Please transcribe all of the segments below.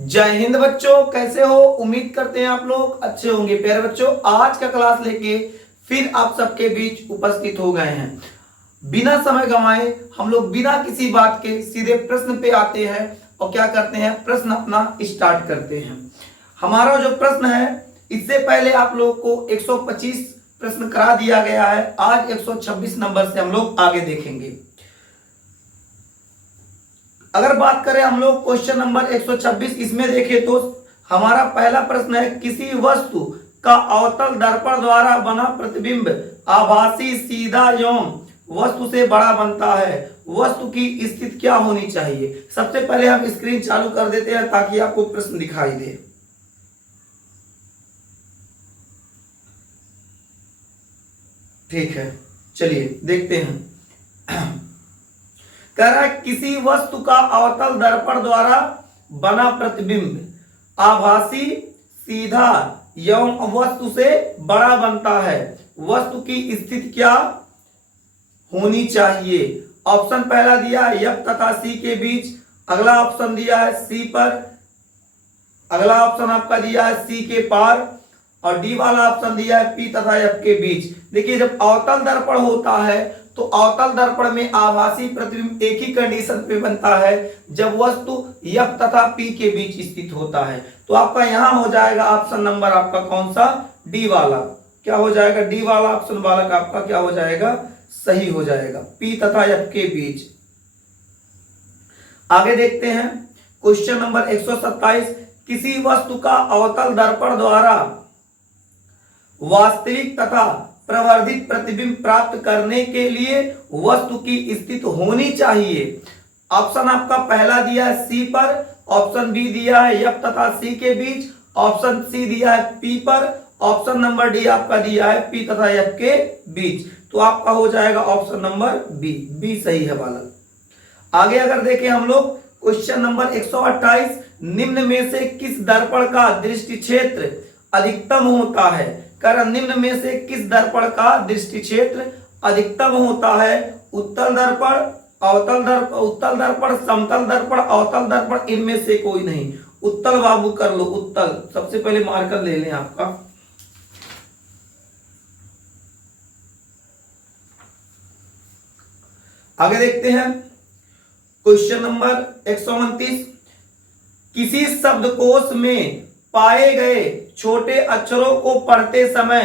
जय हिंद बच्चों, कैसे हो? उम्मीद करते हैं आप लोग अच्छे होंगे। प्यारे बच्चों, आज का क्लास लेके फिर आप सबके बीच उपस्थित हो गए हैं। बिना समय गंवाए हम लोग बिना किसी बात के सीधे प्रश्न पे आते हैं और क्या करते हैं, प्रश्न अपना स्टार्ट करते हैं। हमारा जो प्रश्न है, इससे पहले आप लोग को 125 प्रश्न करा दिया गया है। आज 126 नंबर से हम लोग आगे देखेंगे। अगर बात करें हम लोग क्वेश्चन नंबर 126, इसमें देखें तो हमारा पहला प्रश्न है, किसी वस्तु का अवतल दर्पण द्वारा बना प्रतिबिंब आभासी, सीधा एवं वस्तु से बड़ा बनता है। वस्तु की स्थिति क्या होनी चाहिए? सबसे पहले हम स्क्रीन चालू कर देते हैं ताकि आपको प्रश्न दिखाई दे। ठीक है, चलिए देखते हैं। कह रहा है, किसी वस्तु का अवतल दर्पण द्वारा बना प्रतिबिंब आभासी, सीधा एवं वस्तु से बड़ा बनता है। वस्तु की स्थिति क्या होनी चाहिए? ऑप्शन पहला दिया है एफ तथा सी के बीच, अगला ऑप्शन दिया है सी पर, अगला ऑप्शन आपका दिया है सी के पार, और डी वाला ऑप्शन दिया है पी तथा एफ के बीच। देखिए, जब अवतल दर्पण होता है तो अवतल दर्पण में आभासी प्रतिबिंब एक ही कंडीशन पे बनता है, जब वस्तु एफ तथा पी के बीच स्थित होता है। तो आपका यहां हो जाएगा ऑप्शन नंबर आपका कौन सा? डी वाला। क्या हो जाएगा? डी वाला ऑप्शन वाला का आपका क्या हो जाएगा? सही हो जाएगा, पी तथा एफ के बीच। आगे देखते हैं क्वेश्चन नंबर 127, किसी वस्तु का अवतल दर्पण द्वारा वास्तविक तथा प्रवर्धित प्रतिबिंब प्राप्त करने के लिए वस्तु की स्थिति होनी चाहिए। ऑप्शन आपका पहला दिया है सी पर, ऑप्शन बी दिया है एफ तथा सी के बीच, ऑप्शन सी दिया है पी पर, ऑप्शन नंबर डी आपका दिया है पी तथा एफ के बीच। तो आपका हो जाएगा ऑप्शन नंबर बी, बी सही है बालक। आगे अगर देखें हम लोग क्वेश्चन नंबर 128, निम्न में से किस दर्पण का दृष्टि क्षेत्र अधिकतम होता है? कारण निम्न में से किस दर्पण का दृष्टि क्षेत्र अधिकतम होता है? उत्तल दर्पण, अवतल दर्पण, उत्तल दर्पण, समतल दर्पण, अवतल दर्पण, इनमें से कोई नहीं। उत्तल बाबू कर लो, उत्तल। सबसे पहले मार्कर ले लें आपका। आगे देखते हैं क्वेश्चन नंबर 129, किसी शब्दकोश में पाए गए छोटे अक्षरों को पढ़ते समय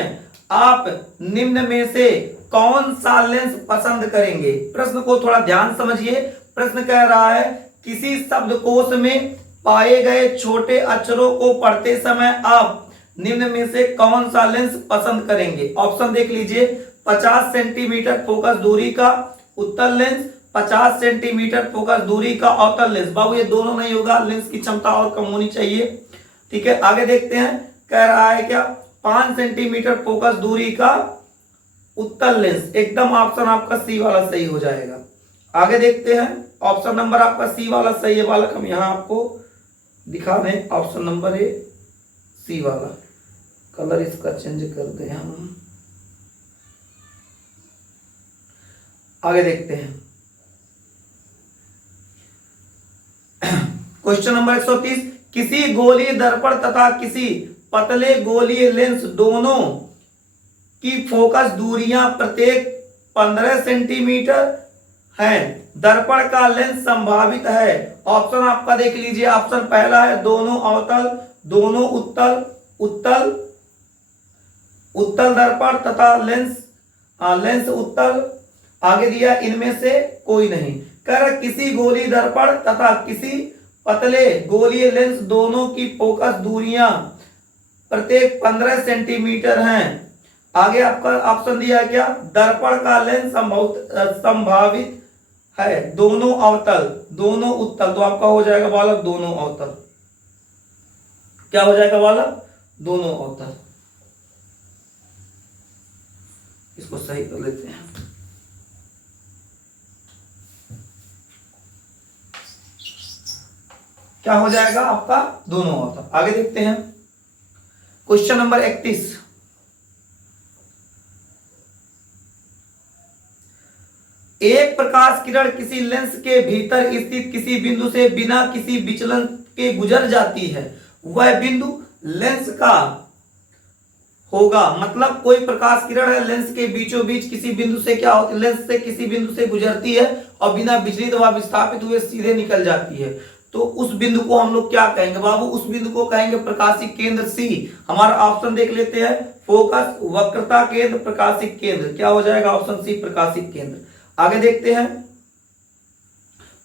आप निम्न में से कौन सा लेंस पसंद करेंगे? प्रश्न को थोड़ा ध्यान समझिए। प्रश्न कह रहा है, किसी शब्दकोश में पाए गए छोटे अक्षरों को पढ़ते समय आप निम्न में से कौन सा लेंस पसंद करेंगे? ऑप्शन देख लीजिए, 50 सेंटीमीटर फोकस दूरी का उत्तल लेंस, 50 सेंटीमीटर फोकस दूरी का अवतल लेंस। बाबू ये दोनों नहीं होगा, लेंस की क्षमता और कम होनी चाहिए। ठीक है, आगे देखते हैं। कह रहा है क्या, 5 सेंटीमीटर फोकस दूरी का उत्तल लेंस। एकदम ऑप्शन आपका सी वाला सही हो जाएगा। आगे देखते हैं, ऑप्शन नंबर आपका सी वाला सही है बालक। हम यहां आपको दिखा दें, ऑप्शन नंबर ए सी वाला। कलर इसका चेंज कर दें हम। आगे देखते हैं क्वेश्चन नंबर 130, किसी गोलीय दर्पण तथा किसी पतले गोलीय लेंस दोनों की फोकस दूरियां प्रत्येक 15 सेंटीमीटर हैं। दर्पण का लेंस संभावित है। ऑप्शन आपका देख लीजिए, ऑप्शन पहला है दोनों अवतल, दोनों उत्तल, उत्तल, उत्तल दर्पण तथा लेंस लेंस उत्तल। आगे दिया इनमें से कोई नहीं। कर किसी गोलीय दर्पण तथा किसी पतले गोलीय लेंस दोनों की फोकस दूरियां प्रत्येक 15 सेंटीमीटर हैं। आगे आपका ऑप्शन दिया है क्या, दर्पण का लेंस संभावित है दोनों अवतल, दोनों उत्तल। तो आपका हो जाएगा बालक दोनों अवतल। क्या हो जाएगा बालक? दोनों अवतल। इसको सही कर लेते हैं। क्या हो जाएगा आपका? दोनों अवतल। आगे देखते हैं क्वेश्चन नंबर 31, एक प्रकाश किरण किसी लेंस के भीतर स्थित किसी बिंदु से बिना किसी विचलन के गुजर जाती है वह बिंदु लेंस का होगा। मतलब कोई प्रकाश किरण है लेंस के बीचों बीच किसी बिंदु से क्या होती है, लेंस से किसी बिंदु से गुजरती है और बिना बिजली द्वारा विस्थापित हुए सीधे निकल जाती है, तो उस बिंदु को हम लोग क्या कहेंगे बाबू, उस बिंदु को कहेंगे प्रकाशिक केंद्र। सी हमारा ऑप्शन देख लेते हैं, फोकस, वक्रता केंद्र, प्रकाशिक केंद्र, क्या हो जाएगा ऑप्शन सी प्रकाशिक केंद्र। आगे देखते हैं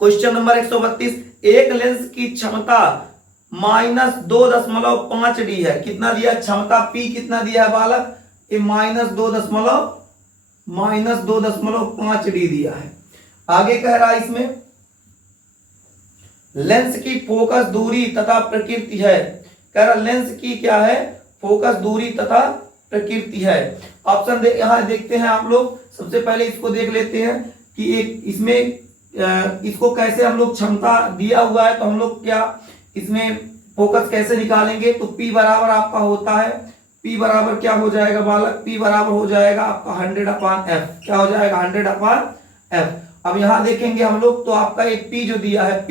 क्वेश्चन नंबर 132, एक लेंस की क्षमता -2.5D है। कितना दिया क्षमता, P कितना दिया है बालक, ये -2.5D दिया है। आगे कह रहा है इसमें लेंस की फोकस दूरी तथा प्रकृति है। कह रहा लेंस की क्या है, फोकस दूरी तथा प्रकृति है। ऑप्शन यहां देखते हैं आप लोग, सबसे पहले इसको देख लेते हैं कि एक इसमें इसको कैसे हम लोग क्षमता दिया हुआ है, तो हम लोग क्या इसमें फोकस कैसे निकालेंगे, तो P बराबर आपका होता है, P बराबर क्या हो जाएगा बालक, P बराबर हो जाएगा आपका 100/f, क्या हो जाएगा 100/f। अब यहां देखेंगे हम लोग, तो आपका एक P जो दिया है P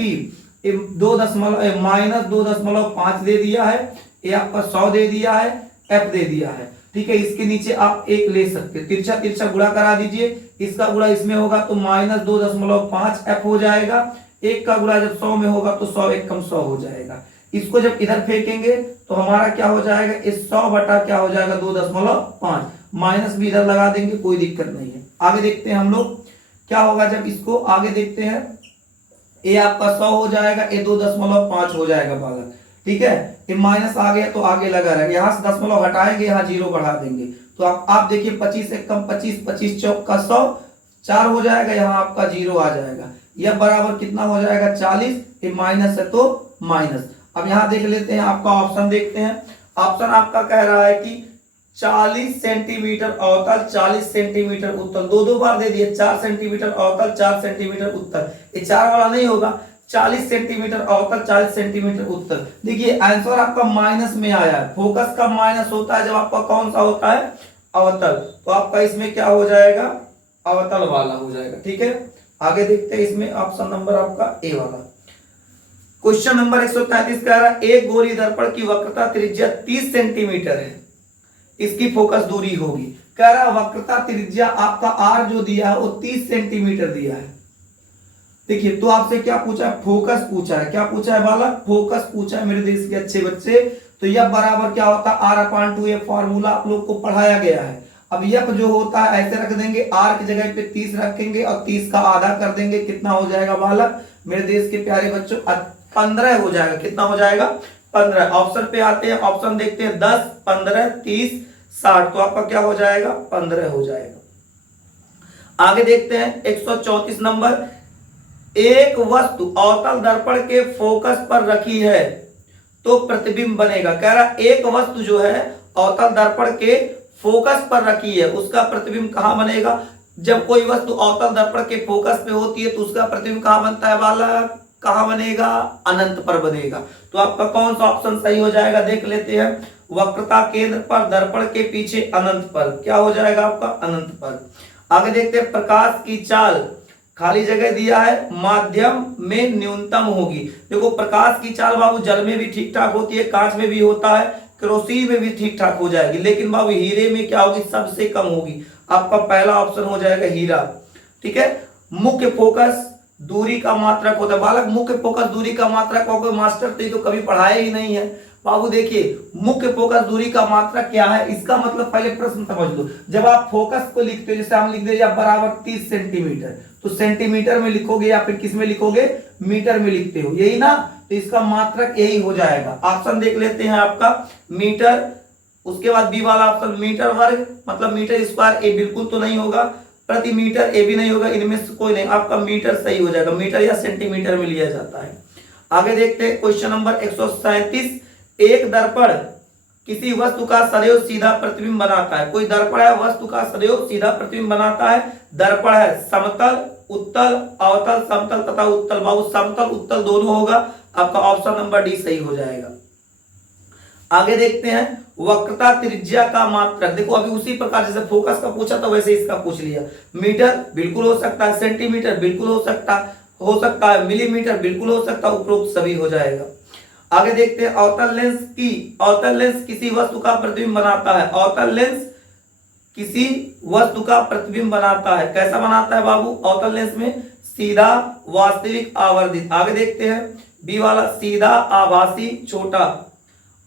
-2.5 दे दिया है, ये आपका 100 दे दिया है, f दे दिया है, ठीक है। इसके नीचे आप एक ले सकते हैं, तिरछा तिरछा गुणा करा दीजिए, इसका गुणा इसमें होगा तो -2.5f हो जाएगा, एक का गुणा जब 100 में होगा तो 100 एक कम 100 हो जाएगा। इसको जब इधर फेंकेंगे तो हमारा क्या हो जाएगा, इस 100 बटा क्या हो जाएगा 2.5, माइनस भी इधर लगा देंगे, कोई दिक्कत नहीं है। आगे देखते हैं हम लोग क्या होगा, जब इसको आगे देखते हैं, ये आपका 100 हो जाएगा, ये 2.5 हो जाएगा बालक, ठीक है। ये माइनस आ गया तो आगे लगा रहेगा, यहाँ से दशमलव हटाएंगे, यहाँ 0 बढ़ा देंगे, तो आप देखिए 25 एक कम 25, 25 चौक का 100, 4 हो जाएगा, यहाँ आपका 0 आ जाएगा। यह बराबर कितना हो जाएगा 40, ये माइनस है तो माइनस। अब यहाँ देख लेते हैं, आपका ऑप्शन देखते हैं। ऑप्शन आपका कह रहा है कि 40 सेंटीमीटर अवतल, 40 सेंटीमीटर उत्तल, दो बार दे दिए, 4 सेंटीमीटर अवतल, 4 सेंटीमीटर उत्तल, ये 4 वाला नहीं होगा, 40 सेंटीमीटर अवतल, 40 सेंटीमीटर उत्तल। देखिए आंसर आपका माइनस में आया है, फोकस का माइनस होता है जब आपका कौन सा होता है, अवतल, तो आपका इसमें क्या हो जाएगा, अवतल वाला हो जाएगा, ठीक है। आगे देखते हैं, इसमें ऑप्शन नंबर आपका ए वाला। क्वेश्चन नंबर 133 कह रहा है एक गोली दर्पण की वक्रता त्रिज्या 30 सेंटीमीटर है, इसकी फोकस दूरी होगी। कह रहा वक्रता त्रिज्या आपका आर जो दिया है वो 30 सेंटीमीटर दिया है। देखिए तो आपसे क्या पूछा है, फोकस पूछा है, क्या पूछा है बालक, फोकस पूछा है मेरे देश के अच्छे बच्चे। तो यह बराबर क्या होता है, R/2, ये फॉर्मूला आप लोग को पढ़ाया गया है। अब यह जो होता है ऐसे रख देंगे, आर की जगह पे 30 रखेंगे और 30 का आधा कर देंगे, कितना हो जाएगा बालक मेरे देश के प्यारे बच्चों, 15 हो जाएगा। कितना हो जाएगा 15। ऑप्शन पे आते हैं, ऑप्शन देखते हैं 10, 15, 30, 60, तो आपका क्या हो जाएगा 15 हो जाएगा। आगे देखते हैं 134 नंबर, एक वस्तु अवतल दर्पण के फोकस पर रखी है तो प्रतिबिंब बनेगा। कह रहा एक वस्तु जो है अवतल दर्पण के फोकस पर रखी है, उसका प्रतिबिंब कहां बनेगा। जब कोई वस्तु अवतल दर्पण के फोकस पे होती है तो उसका प्रतिबिंब कहां बनता है बालक, कहां बनेगा, अनंत पर बनेगा। तो आपका कौन सा ऑप्शन सही हो जाएगा, देख लेते हैं। वक्रता केंद्र पर, दर्पण के पीछे, अनंत पर, क्या हो जाएगा आपका अनंत पर। आगे देखते हैं प्रकाश की चाल, खाली जगह दिया है, माध्यम में न्यूनतम होगी। देखो प्रकाश की चाल बाबू जल में भी ठीक ठाक होती है, कांच में भी होता है, केरोसिन में भी ठीक ठाक हो जाएगी, लेकिन बाबू हीरे में क्या होगी, सबसे कम होगी। आपका पहला ऑप्शन हो जाएगा हीरा, ठीक है। मुख्य फोकस दूरी का मात्रक होता है बालक, मुख्य फोकस दूरी का मात्रक होगा, मास्टर तो ये तो कभी पढ़ाया ही नहीं है बाबू। देखिए मुख्य फोकस दूरी का मात्रक क्या है, इसका मतलब पहले प्रश्न समझ लो। जब आप फोकस को लिखते हो, जैसे हम लिख दे बराबर 30 सेंटीमीटर, तो सेंटीमीटर में लिखोगे या फिर किस में लिखोगे, मीटर में लिखते हो, यही ना, तो इसका मात्रक यही हो जाएगा। ऑप्शन देख लेते हैं आपका मीटर, उसके बाद बी वाला ऑप्शन मीटर वर्ग, मतलब मीटर स्क्वायर, ए बिल्कुल तो नहीं होगा, प्रति मीटर ए भी नहीं होगा, इनमें से कोई नहीं, आपका मीटर सही हो जाएगा, मीटर या सेंटीमीटर में लिया जाता है। आगे देखते हैं क्वेश्चन नंबर 137, एक दर्पण किसी वस्तु का सदैव सीधा प्रतिबिंब बनाता है। कोई दर्पण है, वस्तु का सदैव सीधा प्रतिबिंब बनाता है। दर्पण है समतल, उत्तल, अवतल, समतल तथा उत्तल। बाबू समतल उत्तल दोनों होगा, आपका ऑप्शन नंबर डी सही हो जाएगा। आगे देखते हैं वक्रता त्रिज्या का मात्रक। देखो अभी उसी प्रकार जैसे फोकस का पूछा था वैसे इसका पूछ लिया। मीटर बिल्कुल हो सकता है, सेंटीमीटर बिल्कुल हो सकता है, मिलीमीटर बिल्कुल हो सकता है, उपरोक्त सभी हो जाएगा। आगे देखते हैं अवतल लेंस किसी वस्तु का प्रतिबिंब बनाता है। अवतल लेंस किसी वस्तु का प्रतिबिंब बनाता है। कैसा बनाता है बाबू? अवतल लेंस में सीधा, वास्तविक, आवर्धित। आगे देखते हैं बी वाला, सीधा, आभासी, छोटा।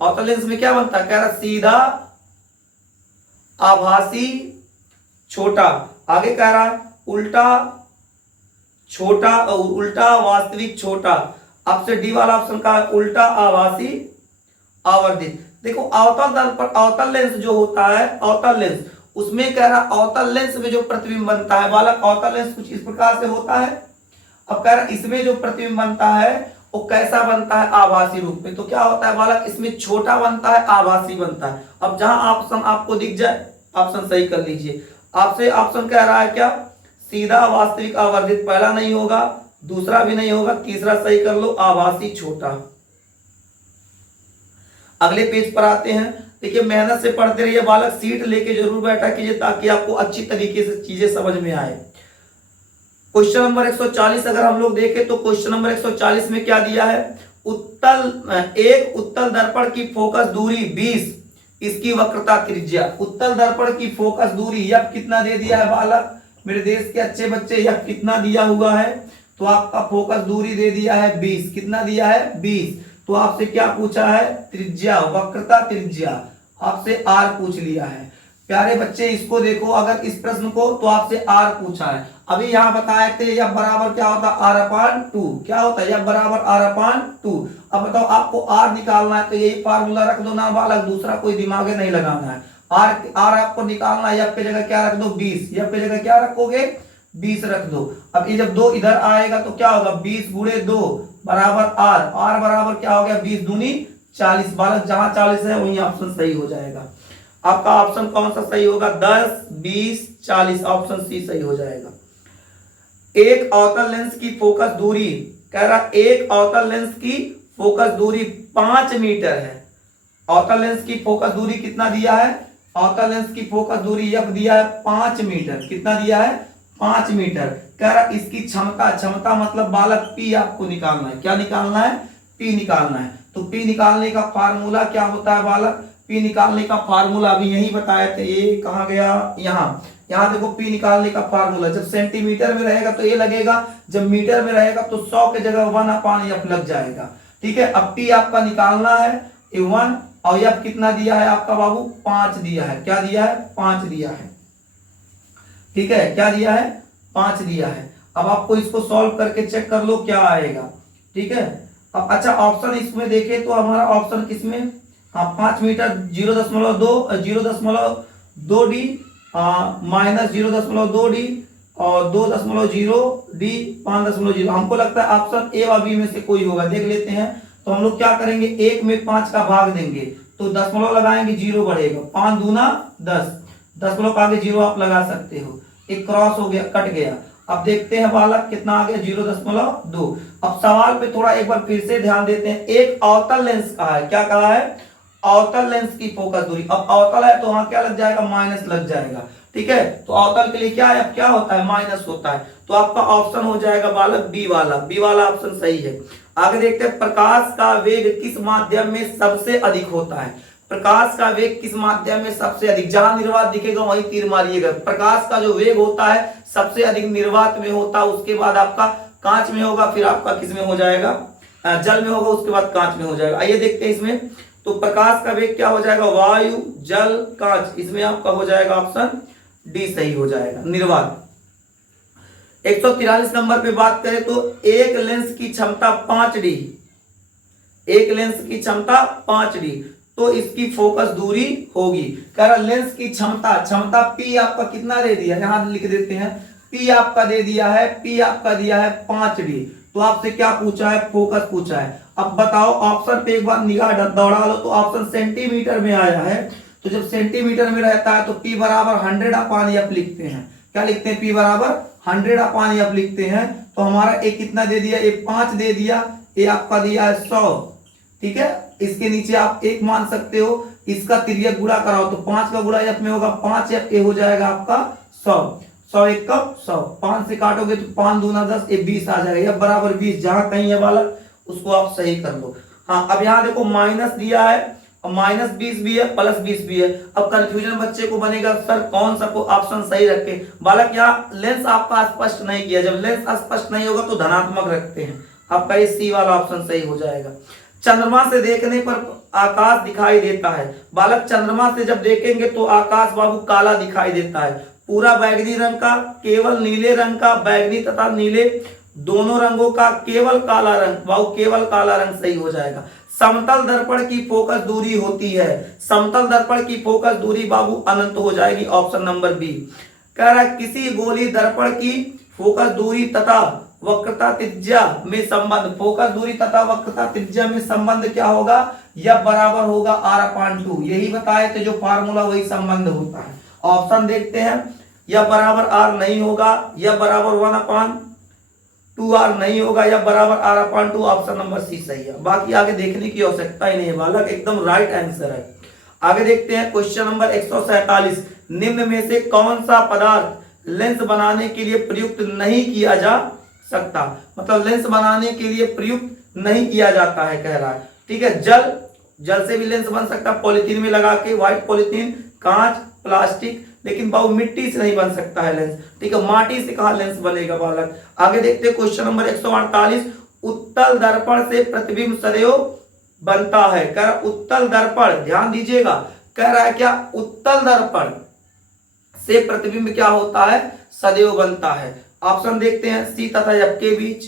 अवतल लेंस में क्या बनता है? कह रहा सीधा, आभासी, छोटा। आगे कह रहा उल्टा, छोटा, उल्टा, वास्तविक, छोटा। आपसे डी वाला ऑप्शन का है उल्टा, आभासी, आवर्धित। देखो अवतल दर्पण, अवतल लेंस जो होता है, अवतल लेंस, उसमें कह रहा अवतल लेंस में जो प्रतिबिंब बनता है बालक, अवतल लेंस कुछ इस प्रकार से होता है। अब कह रहा इसमें जो प्रतिबिंब बनता है वो कैसा बनता है? आभासी रूप में। तो क्या होता है बालक? इसमें छोटा बनता है, आभासी बनता है। अब जहां ऑप्शन आपको दिख जाए ऑप्शन सही कर लीजिए। आपसे ऑप्शन कह रहा है क्या? सीधा, वास्तविक, आवर्धित। पहला नहीं होगा, दूसरा भी नहीं होगा, तीसरा सही कर लो, आभासी, छोटा। अगले पेज पर आते हैं। देखिए मेहनत से पढ़ते रहिए बालक, सीट लेके जरूर बैठा कीजिए ताकि आपको अच्छी तरीके से चीजें समझ में आए। क्वेश्चन नंबर 140 अगर हम लोग देखें तो क्वेश्चन नंबर 140 में क्या दिया है? एक उत्तल दर्पण की फोकस दूरी 20, इसकी वक्रता त्रिज्या। उत्तल दर्पण की फोकस दूरी यह कितना दे दिया है बालक? मेरे देश के अच्छे बच्चे, यह कितना दिया हुआ है? तो आपका फोकस दूरी दे दिया है 20। कितना दिया है? 20। तो आपसे क्या पूछा है? त्रिज्या, वक्रता त्रिज्या। आपसे आर पूछ लिया है। प्यारे बच्चे इसको देखो, अगर इस प्रश्न को तो आपसे आर पूछा है। अभी यहां बताए थे यह बराबर क्या होता है? R upon 2। क्या होता है? यह बराबर आर अपान 2। अब बताओ आपको आर निकालना है तो यही फार्मूला रख दो ना बालक, दूसरा कोई दिमाग नहीं लगाना है। आर आपको निकालना है, यह पे जगह क्या रख दो? 20। यह पे जगह क्या रखोगे? 20 रख दो। अब ये जब 2 इधर आएगा तो क्या होगा? 20 गुणे 2 बराबर आर। आर बराबर क्या हो गया? 20 दूनी 40। बालक जहां 40 है वही ऑप्शन सही हो जाएगा। आपका ऑप्शन कौन सा सही होगा? 10, 20, 40। ऑप्शन सी सही हो जाएगा। एक अवतल लेंस की फोकस दूरी, कह रहा एक अवतल लेंस की फोकस दूरी 5 मीटर है। अवतल लेंस की फोकस दूरी कितना दिया है? अवतल लेंस की फोकस दूरी यह दिया है 5 मीटर। कितना दिया है? 5 मीटर। कह रहा इसकी क्षमता, क्षमता मतलब बालक पी आपको निकालना है। क्या निकालना है? पी निकालना है। तो पी निकालने का फार्मूला क्या होता है बालक? पी निकालने का फार्मूला अभी यही बताए थे। ये कहां गया? यहाँ। यहाँ देखो पी निकालने का फार्मूला, जब सेंटीमीटर में रहेगा तो ये लगेगा, जब मीटर में रहेगा तो 100 के जगह 1/f लग जाएगा। ठीक है। अब पी आपका निकालना है 1 और एफ कितना दिया है आपका बाबू? 5 दिया है। क्या दिया है? 5 दिया है। ठीक है। क्या दिया है? 5 दिया है। अब आपको इसको सॉल्व करके चेक कर लो क्या आएगा। ठीक है। अब अच्छा ऑप्शन इसमें देखें तो हमारा ऑप्शन किसमें? हाँ 5 मीटर 0.2 डी माइनस 0.2 डी और 2.0 डी 5.0। हमको लगता है ऑप्शन ए व बी में से कोई होगा, देख लेते हैं। तो हम लोग क्या करेंगे? 1 में 5 का भाग देंगे तो दशमलव लगाएंगे, 0 बढ़ेगा। 5 दूना 10, दशमलव का आगे 0 आप लगा सकते हो। एक क्रॉस हो गया, कट गया। अब देखते हैं बालक कितना आ गया? 0.2। अब सवाल पे थोड़ा एक बार फिर से ध्यान देते हैं। एक अवतल लेंस का है। क्या कहा है? अवतल लेंस की फोकस दूरी। अब अवतल है तो वहां क्या लग जाएगा? माइनस लग जाएगा। ठीक है। तो अवतल के लिए क्या है? अब क्या होता है? माइनस होता है। तो आपका ऑप्शन हो जाएगा बालक बी वाला। बी वाला ऑप्शन सही है। आगे देखते हैं प्रकाश का वेग किस माध्यम में सबसे अधिक होता है? प्रकाश का वेग किस माध्यम में सबसे अधिक? जहां निर्वात दिखेगा वहीं तीर मारिएगा। प्रकाश का जो वेग होता है सबसे अधिक निर्वात में होता है, उसके बाद आपका कांच में होगा, फिर आपका किस में हो जाएगा? जल में होगा, उसके बाद कांच में हो जाएगा। आइए देखते हैं इसमें। तो प्रकाश का वेग क्या हो जाएगा? वायु, जल, कांच। इसमें आपका हो जाएगा ऑप्शन डी सही हो जाएगा, निर्वात। 143 नंबर पे बात करें तो एक लेंस की क्षमता 5D, एक लेंस की क्षमता 5D, तो इसकी फोकस दूरी होगी। कह रहा लेंस की क्षमता, क्षमता P आपका कितना दे दिया? यहां लिख देते हैं। P आपका दे दिया है, P आपका दिया है 5D। तो आपसे क्या पूछा है? फोकस पूछा है। अब बताओ ऑप्शन पे एक बार निगाह दौड़ा लो तो ऑप्शन सेंटीमीटर में आया है। तो जब सेंटीमीटर में रहता है तो P बराबर 100/f लिखते हैं। क्या लिखते हैं? P बराबर 100/f लिखते हैं। तो हमारा एक कितना दे दिया? एक 5 दे दिया। ये आपका दिया है 100। ठीक है। इसके नीचे आप 1 मान सकते हो। इसका तिर्यक गुणा कराओ तो 5 का गुणा f में होगा, 5f ये हो जाएगा आपका 100। 100 एक कप 100, 5 से काटोगे तो 5 दूना 10, ये 20 आ जाएगा। f बराबर 20 जहां कहीं है बालक उसको आप सही कर लो। हाँ, अब यहाँ देखो माइनस दिया है और -20 भी है, +20 भी है। अब कंफ्यूजन बच्चे को बनेगा, सर कौन सा ऑप्शन सही रखे। बालक यहाँ लेंस आपका स्पष्ट नहीं किया, जब लेंस स्पष्ट नहीं होगा तो धनात्मक रखते हैं। आपका ये सी वाला ऑप्शन सही हो जाएगा। चंद्रमा से देखने पर आकाश दिखाई देता है। बालक चंद्रमा से जब देखेंगे तो आकाश बाबू काला दिखाई देता है, पूरा बैगनी रंग का, केवल नीले रंग का, बैगनी तथा नीले दोनों रंगों का केवल काला रंग, बाबू केवल काला रंग सही हो जाएगा। समतल दर्पण की फोकस दूरी होती है, समतल दर्पण की फोकस दूरी बाबू अनंत हो जाएगी, ऑप्शन नंबर बी। कह रहा है किसी गोली दर्पण की फोकस दूरी तथा वक्रता त्रिज्या में संबंध, फोकस दूरी तथा वक्रता त्रिज्या में संबंध क्या होगा, यह बराबर होगा r/2। यही बताए थे जो फार्मूला, वही संबंध होता है। ऑप्शन देखते हैं, यह बराबर r नहीं होगा, यह बराबर 1/2r नहीं होगा, यह बराबर r/2, ऑप्शन नंबर सी सही है। बाकी आगे देखने की आवश्यकता ही नहीं है बालक, एकदम राइट आंसर है। आगे देखते हैं क्वेश्चन नंबर 147, निम्न में से कौन सा पदार्थ लेंस बनाने के लिए प्रयुक्त नहीं किया जा सकता, मतलब लेंस बनाने के लिए प्रयुक्त नहीं किया जाता है कह रहा है। ठीक है, जल से भी लेंस बन सकता है, पॉलिथीन में लगा के, व्हाइट पॉलिथीन, कांच, प्लास्टिक, लेकिन बाबू मिट्टी से नहीं बन सकता है लेंस। ठीक है, माटी से कहां लेंस बनेगा बालक। आगे देखते हैं क्वेश्चन नंबर 148, उत्तल दर्पण से प्रतिबिंब सदैव बनता है। कह रहा उत्तल दर्पण, ध्यान दीजिएगा, कह रहा है क्या, उत्तल दर्पण से प्रतिबिंब क्या होता है, सदैव बनता है। ऑप्शन देखते हैं, सी तथा एफ के बीच।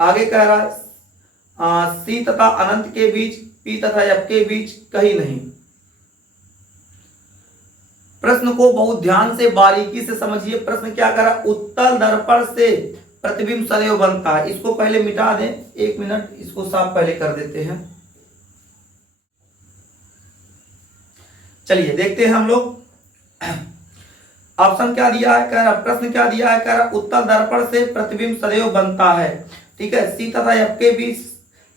आगे कह रहा है सी तथा अनंत के बीच, पी तथा एफ के बीच, कहीं नहीं। प्रश्न को बहुत ध्यान से बारीकी से समझिए। प्रश्न क्या कर रहा है, उत्तल दर्पण से प्रतिबिंब सदैव बनता है। इसको पहले मिटा दें, 1 मिनट, इसको साफ पहले कर देते हैं। चलिए देखते हैं हम लोग ऑप्शन क्या दिया है, कह रहा प्रश्न क्या दिया है, कह रहा उत्तल दर्पण से प्रतिबिंब सदैव बनता है। ठीक है, सी तथा एफ के बीच,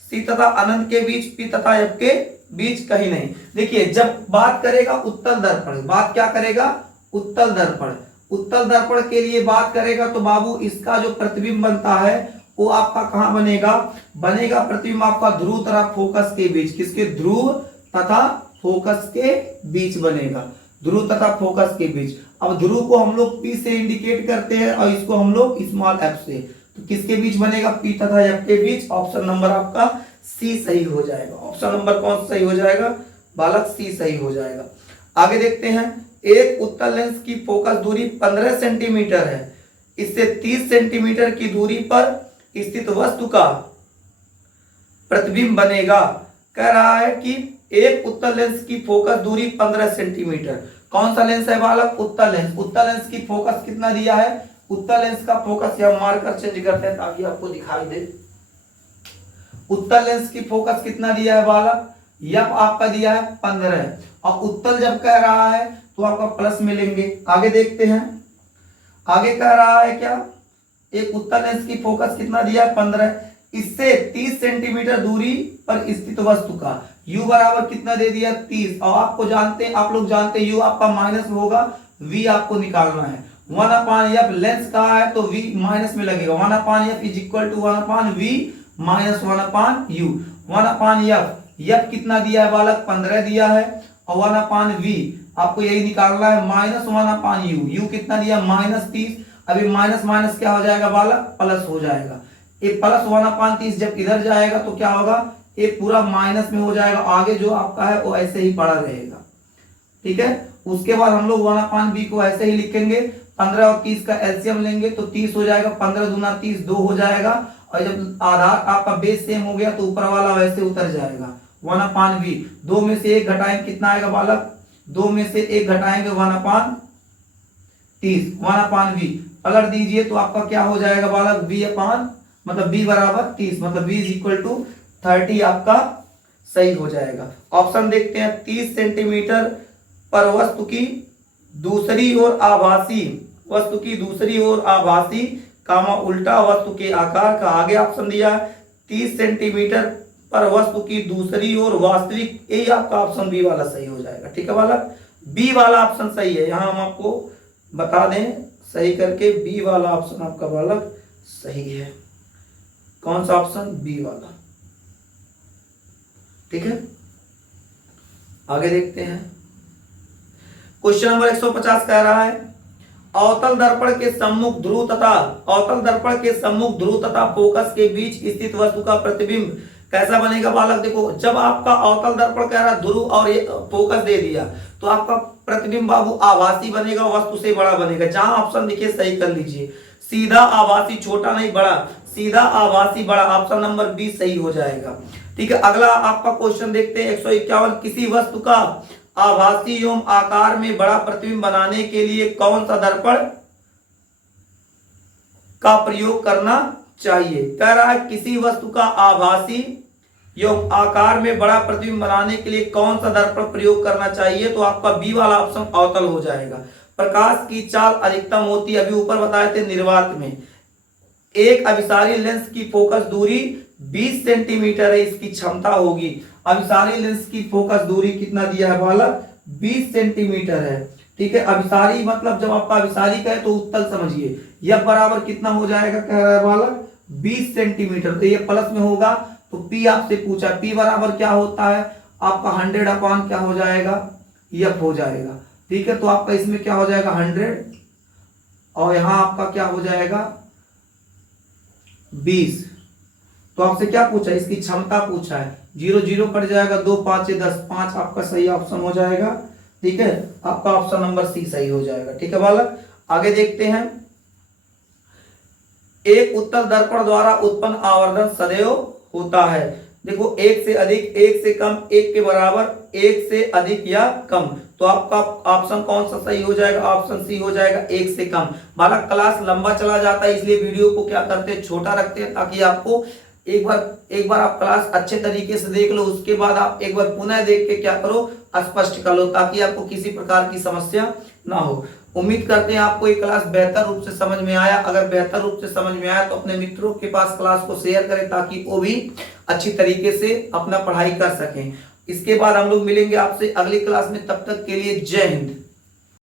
सी तथा अनंत के बीच, पी तथा एफ के बीच, कहीं नहीं। देखिए जब बात करेगा उत्तल दर्पण, बात क्या करेगा, उत्तल दर्पण, उत्तल दर्पण के लिए बात करेगा तो बाबू इसका जो प्रतिबिंब बनता है वो आपका कहां बनेगा, बनेगा प्रतिबिंब आपका ध्रुव तथा फोकस के बीच। किसके, ध्रुव तथा फोकस के बीच बनेगा, ध्रुव तथा फोकस के बीच। अब ध्रुव को हम लोग P से इंडिकेट करते हैं और इसको हम लोग स्मॉल f से, तो किसके बीच बनेगा, P तथा F के बीच। ऑप्शन नंबर आपका सी सही हो जाएगा। ऑप्शन नंबर कौन सही हो जाएगा बालक, सी सही हो जाएगा। आगे देखते हैं, एक उत्तल लेंस की फोकस दूरी 15 सेंटीमीटर है, इससे 30 सेंटीमीटर की दूरी पर स्थित वस्तु का प्रतिबिंब बनेगा। कह रहा है कि एक उत्तल लेंस की फोकस दूरी 15 सेंटीमीटर, कौन सा लेंस है बालक, उत्तल लेंस। उत्तल लेंस की फोकस कितना दिया है, उत्तल लेंस का फोकस यह मार्कर चेंज करते हैं ताकि आपको दिखाई दे। उत्तल लेंस की फोकस कितना दिया है बालक, यह आपका दिया है 15, और उत्तल जब कह रहा है तो आपका प्लस में लेंगे। आगे देखते हैं, आगे कह रहा है क्या, एक उत्तल लेंस की फोकस कितना दिया है 15, इससे 30 सेंटीमीटर दूरी पर स्थित वस्तु का u बराबर कितना दे दिया 30, और आपको जानते हैं, आप लोग जानते हैं u आपका माइनस में होगा, v आपको निकालना है। 1/f लेंस कहा है तो v माइनस में लगेगा, 1/f is equal to 1/v minus 1/u। 1/f f कितना दिया है बालक, 15 दिया है, और 1/v आपको यही निकालना है, माइनस 1/u। u कितना दिया, -30। अभी माइनस माइनस क्या हो जाएगा बालक, प्लस हो जाएगा। ये प्लस 1/30 जब इधर जाएगा तो क्या होगा, ये पूरा माइनस में हो जाएगा, आगे जो आपका है वो ऐसे ही पड़ा रहेगा। ठीक है, उसके बाद हम लोग 1/v को ऐसे ही लिखेंगे, 15 और 30 का एलसीएम लेंगे तो 30 हो जाएगा, 15 दूना 30, 2 हो जाएगा, और जब आधार आपका बेस सेम हो गया तो ऊपर वाला वैसे उतर जाएगा। 1/v, 2 में से 1 घटाएंगे कितना आएगा बालक, 2 में से 1 घटाएंगे 1/30, 1/v पलट दीजिए तो आपका क्या हो जाएगा बालक, मतलब v बराबर 30, मतलब v इज इक्वल टू 30 आपका सही हो जाएगा। ऑप्शन देखते हैं, 30 सेंटीमीटर पर वस्तु की दूसरी ओर आभासी, वस्तु की दूसरी ओर आभासी कामा उल्टा वस्तु के आकार का। आगे ऑप्शन दिया है 30 सेंटीमीटर पर वस्तु की दूसरी ओर वास्तविक, यही आपका ऑप्शन बी वाला सही हो जाएगा। ठीक है बालक, बी वाला ऑप्शन सही है, यहां हम आपको बता दें सही करके, बी वाला ऑप्शन आपका बालक सही है। कौन सा ऑप्शन, बी वाला। ठीक है, आगे देखते हैं। क्वेश्चन नंबर 150 कह रहा है अवतल दर्पण के सम्मुख ध्रुव तथा फोकस के बीच स्थित वस्तु का प्रतिबिंब कैसा बनेगा बालक। देखो, जब आपका अवतल दर्पण कह रहा है ध्रुव और ये फोकस दे दिया तो आपका प्रतिबिंब बाबू आभासी बनेगा, वस्तु से बड़ा बनेगा। जहां ऑप्शन देखिए सही कर लीजिए, सीधा आभासी, छोटा नहीं बड़ा, सीधा आभासी बड़ा, ऑप्शन नंबर बी सही हो जाएगा। ठीक है, अगला आपका क्वेश्चन देखते हैं 151। किसी वस्तु का आभासी एवं आकार में बड़ा प्रतिबिंब बनाने के लिए कौन सा दर्पण का प्रयोग करना चाहिए। कह रहा है किसी वस्तु का आभासी एवं आकार में बड़ा प्रतिबिंब बनाने के लिए कौन सा दर्पण प्रयोग करना चाहिए, तो आपका बी वाला ऑप्शन अवतल हो जाएगा। प्रकाश की चाल अधिकतम होती है, अभी ऊपर बताए थे निर्वात में। एक अभिसारी लेंस की फोकस दूरी 20 सेंटीमीटर है, इसकी क्षमता होगी। अभिसारी लेंस की फोकस दूरी कितना दिया है बालक, 20 सेंटीमीटर है। ठीक है, अभिसारी मतलब जब आपका अभिसारी कहे तो उत्तल समझिए। यह बराबर कितना हो जाएगा कह रहा है बालक, 20 सेंटीमीटर। तो ये प्लस में होगा, तो पी आपसे पूछा, पी बराबर क्या होता है आपका 100 अपॉन क्या हो जाएगा, एफ हो जाएगा। ठीक है, तो आपका इसमें क्या हो जाएगा 100 और यहां आपका क्या हो जाएगा 20। तो आपसे क्या पूछा, इसकी क्षमता पूछा है। 0 0 कट जाएगा, 2 5 10, 5 आपका सही ऑप्शन हो जाएगा। ठीक है, आपका ऑप्शन नंबर सी सही हो जाएगा। ठीक है बालक, आगे देखते हैं। एक उत्तल दर्पण द्वारा उत्पन्न आवर्धन सदैव होता है। देखो, एक से अधिक, एक से कम, एक के बराबर, एक से अधिक या कम, तो आपका ऑप्शन कौन सा सही हो जाएगा, ऑप्शन सी हो जाएगा, एक से कम। बालक क्लास लंबा चला जाता है, इसलिए वीडियो को क्या करते हैं छोटा रखते हैं, ताकि आपको एक बार आप क्लास अच्छे तरीके से देख लो, उसके बाद आप एक बार पुनः देख के क्या करो, स्पष्ट कर लो, ताकि आपको किसी प्रकार की समस्या ना हो। उम्मीद करते हैं आपको ये क्लास बेहतर रूप से समझ में आया। अगर बेहतर रूप से समझ में आया तो अपने मित्रों के पास क्लास को शेयर करें, ताकि वो भी अच्छी तरीके से अपना पढ़ाई कर सकें। इसके बाद हम लोग मिलेंगे आपसे अगली क्लास में, तब तक के लिए जय हिंद।